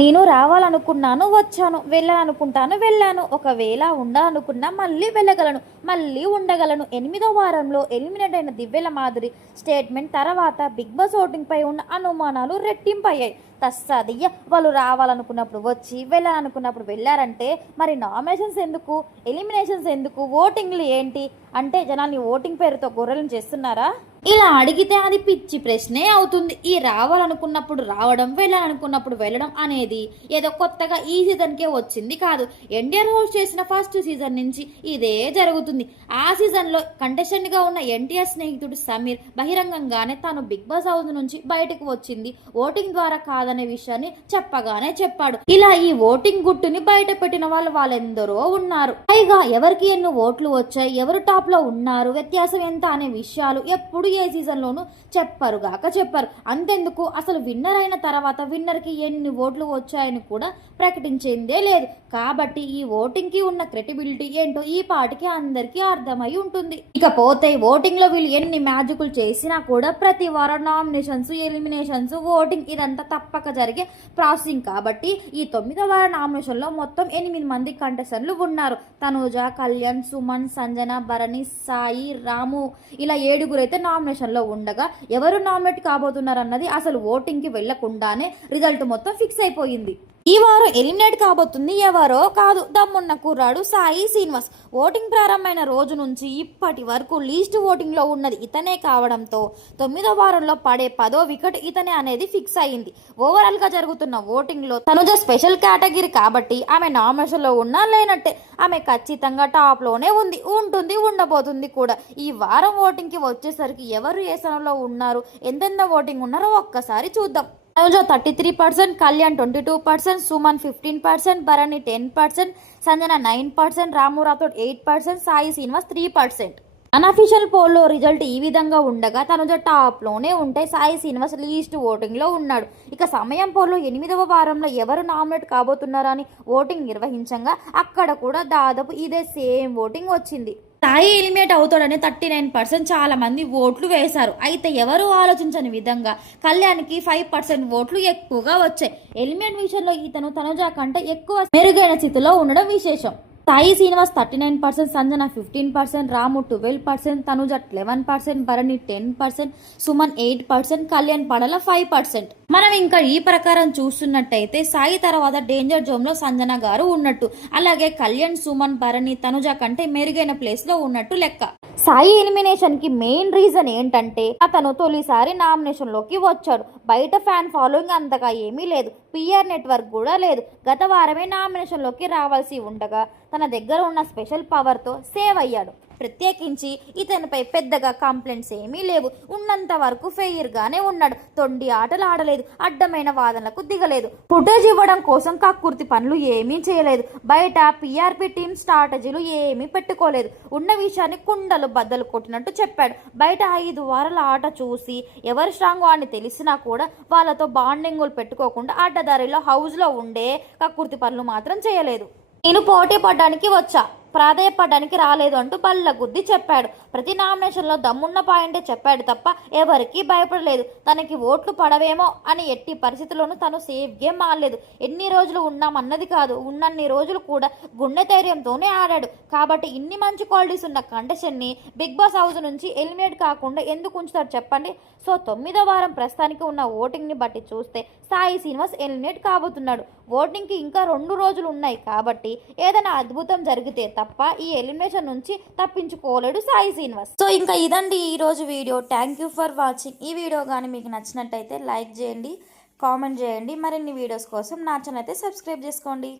నేను రావాలనుకున్నాను వచ్చాను వెళ్ళాలనుకుంటాను వెళ్ళాను. ఒకవేళ ఉండాలనుకున్నా మళ్ళీ వెళ్ళగలను మళ్ళీ ఉండగలను. ఎనిమిదో వారంలో ఎలిమినేట్ అయిన దివ్యల మాదిరి స్టేట్మెంట్ తర్వాత బిగ్ బాస్ ఓటింగ్ పై ఉన్న అనుమానాలు రెట్టింపయ్యాయి. తస్సాదియ్య వాళ్ళు రావాలనుకున్నప్పుడు వచ్చి వెళ్ళాలనుకున్నప్పుడు వెళ్ళారంటే మరి నామినేషన్స్ ఎందుకు? ఎలిమినేషన్స్ ఎందుకు? ఓటింగ్లు ఏంటి? అంటే జనాల్ని ఓటింగ్ పేరుతో గొర్రెలను చేస్తున్నారా? ఇలా అడిగితే అది పిచ్చి ప్రశ్నే అవుతుంది. ఈ రావాలనుకున్నప్పుడు రావడం వెళ్ళాలనుకున్నప్పుడు వెళ్ళడం అనేది ఏదో కొత్తగా ఈ సీజన్కే వచ్చింది కాదు. ఎన్టీఆర్ హోస్ట్ చేసిన ఫస్ట్ సీజన్ నుంచి ఇదే జరుగుతుంది. ఆ సీజన్లో కంటెస్టెంట్గా ఉన్న ఎన్టీఆర్ స్నేహితుడు సమీర్ బహిరంగంగానే తాను బిగ్ బాస్ హౌస్ నుంచి బయటకు వచ్చింది. ఓటింగ్ ద్వారా కాదు కాదనే విషయాన్ని చెప్పగానే చెప్పాడు. ఇలా ఈ ఓటింగ్ గుట్టుని బయట పెట్టిన వాళ్ళు వాళ్ళెందరో ఉన్నారు. పైగా ఎవరికి ఎన్ని ఓట్లు వచ్చాయి ఎవరు టాప్లో ఉన్నారు వ్యత్యాసం ఎంత అనే విషయాలు ఎప్పుడు ఏ సీజన్ లోనూ చెప్పరు గాక చెప్పరు. అంతెందుకు? అసలు విన్నర్ అయిన తర్వాత విన్నర్కి ఎన్ని ఓట్లు వచ్చాయని కూడా ప్రకటించిందే లేదు. కాబట్టి ఈ ఓటింగ్కి ఉన్న క్రెడిబిలిటీ ఏంటో ఈ పాటికి అందరికీ అర్థమై ఉంటుంది. ఇకపోతే ఓటింగ్లో వీళ్ళు ఎన్ని మ్యాజిక్లు చేసినా కూడా ప్రతి వారం నామినేషన్స్ ఎలిమినేషన్స్ ఓటింగ్ ఇదంతా తప్ప తప్పక జరిగే ప్రాసెసింగ్. కాబట్టి ఈ తొమ్మిదవ నామినేషన్లో మొత్తం ఎనిమిది మంది కంటెస్టెంట్లు ఉన్నారు. తనూజ కళ్యాణ్ సుమన్ సంజన భరణి సాయి రాము ఇలా ఏడుగురు అయితే నామినేషన్లో ఉండగా ఎవరు నామినేట్ కాబోతున్నారు అన్నది అసలు ఓటింగ్కి వెళ్ళకుండానే రిజల్ట్ మొత్తం ఫిక్స్ అయిపోయింది. ఈ వారం ఎలిమినేట్ కాబోతుంది ఎవరో కాదు. దమ్మున్న కుర్రాడు సాయి శ్రీనివాస్. ఓటింగ్ ప్రారంభమైన రోజు నుంచి ఇప్పటి వరకు లీస్ట్ ఓటింగ్లో ఉన్నది ఇతనే కావడంతో తొమ్మిదో వారంలో పడే పదో వికెట్ ఇతనే అనేది ఫిక్స్ అయింది ఓవరాల్గా జరుగుతున్న ఓటింగ్లో తనుజ స్పెషల్ కేటగిరీ కాబట్టి ఆమె నామినేషన్లో ఉన్నా లేనట్టే ఆమె ఖచ్చితంగా టాప్లోనే ఉంది ఉంటుంది ఉండబోతుంది కూడా. ఈ వారం ఓటింగ్కి వచ్చేసరికి ఎవరు ఏ స్థానంలో ఉన్నారు ఎంతెంత ఓటింగ్ ఉన్నారో ఒక్కసారి చూద్దాం. Tanuja thirty three percent Kalyan twenty two percent Suman fifteen percent Bharani ten percent Sanjana nine percent Ramu Rathod eight percent Sai Srinivas three percent. Unofficial పోల్లో result ఈ విధంగా ఉండగా తనుజ టాప్లోనే ఉంటే సాయి శ్రీనివాస్ లీస్ట్ ఓటింగ్లో ఉన్నాడు. ఇక సమయం పోల్లో ఎనిమిదవ వారంలో ఎవరు నామినేట్ కాబోతున్నారని ఓటింగ్ నిర్వహించగా అక్కడ కూడా దాదాపు ఇదే సేమ్ ఓటింగ్ వచ్చింది. సాయి ఎలిమినేట్ అవుతాడని థర్టీ నైన్ పర్సెంట్ చాలా మంది ఓట్లు వేశారు. అయితే ఎవరు ఆలోచించని విధంగా కళ్యాణ్కి ఫైవ్ పర్సెంట్ ఓట్లు ఎక్కువగా వచ్చాయి. ఎలిమినేట్ విషయంలో ఇతను తనుజా కంటే ఎక్కువ మెరుగైన స్థితిలో ఉండడం విశేషం. Sai Srinivas thirty nine percent Sanjana fifteen percent Ramu twelve percent Tanuja eleven percent Bharani ten percent Suman eight percent Kalyan Padala five percent. మనం ఇంకా ఈ ప్రకారం చూస్తున్నట్టయితే సాయి తర్వాత డేంజర్ జోన్లో సంజన గారు ఉన్నట్టు అలాగే కళ్యాణ్ సుమన్ భరణి తనుజ కంటే మెరుగైన ప్లేస్లో ఉన్నట్టు లెక్క. సాయి ఎలిమినేషన్కి మెయిన్ రీజన్ ఏంటంటే అతను తొలిసారి నామినేషన్లోకి వచ్చాడు. బయట ఫ్యాన్ ఫాలోయింగ్ అంతగా ఏమీ లేదు. పిఆర్ నెట్వర్క్ కూడా లేదు. గత వారమే నామినేషన్లోకి రావాల్సి ఉండగా తన దగ్గర ఉన్న స్పెషల్ పవర్తో సేవ్ అయ్యాడు. ప్రత్యేకించి ఇతనిపై పెద్దగా కంప్లైంట్స్ ఏమీ లేవు. ఉన్నంత వరకు ఫెయిర్గానే ఉన్నాడు. తొండి ఆటలు ఆడలేదు. అడ్డమైన వాదనలకు దిగలేదు. ఫుటేజ్ ఇవ్వడం కోసం కక్కుర్తి పనులు ఏమీ చేయలేదు. బయట పిఆర్పి టీం స్ట్రాటజీలు ఏమీ పెట్టుకోలేదు. ఉన్న విషయాన్ని కుండలు బద్దలు కొట్టినట్టు చెప్పాడు. బయట ఐదు వారాల ఆట చూసి ఎవరు స్ట్రాంగ్ అని తెలిసినా కూడా వాళ్ళతో బాండింగులు పెట్టుకోకుండా అడ్డదారిలో హౌస్లో ఉండే కక్కుర్తి పనులు మాత్రం చేయలేదు. నేను పోటీ పడడానికి వచ్చా. ప్రాధాయపడడానికి రాలేదు అంటూ బల్ల గుద్ది చెప్పాడు. ప్రతి నామినేషన్లో దమ్మున్న పాయింటే చెప్పాడు తప్ప ఎవరికీ భయపడలేదు. తనకి ఓట్లు పడవేమో అని ఎట్టి పరిస్థితుల్లోనూ తను సేఫ్ గేమ్ ఆడలేదు. ఎన్ని రోజులు ఉన్నామన్నది కాదు ఉన్నన్ని రోజులు కూడా గుండె ధైర్యంతోనే ఆడాడు. కాబట్టి ఇన్ని మంచి క్వాలిటీస్ ఉన్న కంటెస్టెంట్ని బిగ్ బాస్ హౌస్ నుంచి ఎలిమినేట్ కాకుండా ఎందుకు ఉంచుతారు చెప్పండి? సో తొమ్మిదో వారం ప్రస్తుతానికి ఉన్న ఓటింగ్ని బట్టి చూస్తే సాయి శ్రీనివాస్ ఎలిమినేట్ కాబోతున్నాడు. ఓటింగ్కి ఇంకా రెండు రోజులు ఉన్నాయి కాబట్టి ఏదైనా అద్భుతం జరిగితే తప్ప తప్ప ఈ ఎలిమినేషన్ నుంచి తప్పించుకోలేడు సాయి శ్రీనివాస్. సో ఇంకా ఇదండి ఈరోజు video. Thank you for watching ఈ వీడియో కానీ మీకు నచ్చినట్టయితే లైక్ చేయండి కామెంట్ చేయండి. మరిన్ని వీడియోస్ కోసం నా ఛానల్ అయితే సబ్స్క్రైబ్ చేసుకోండి.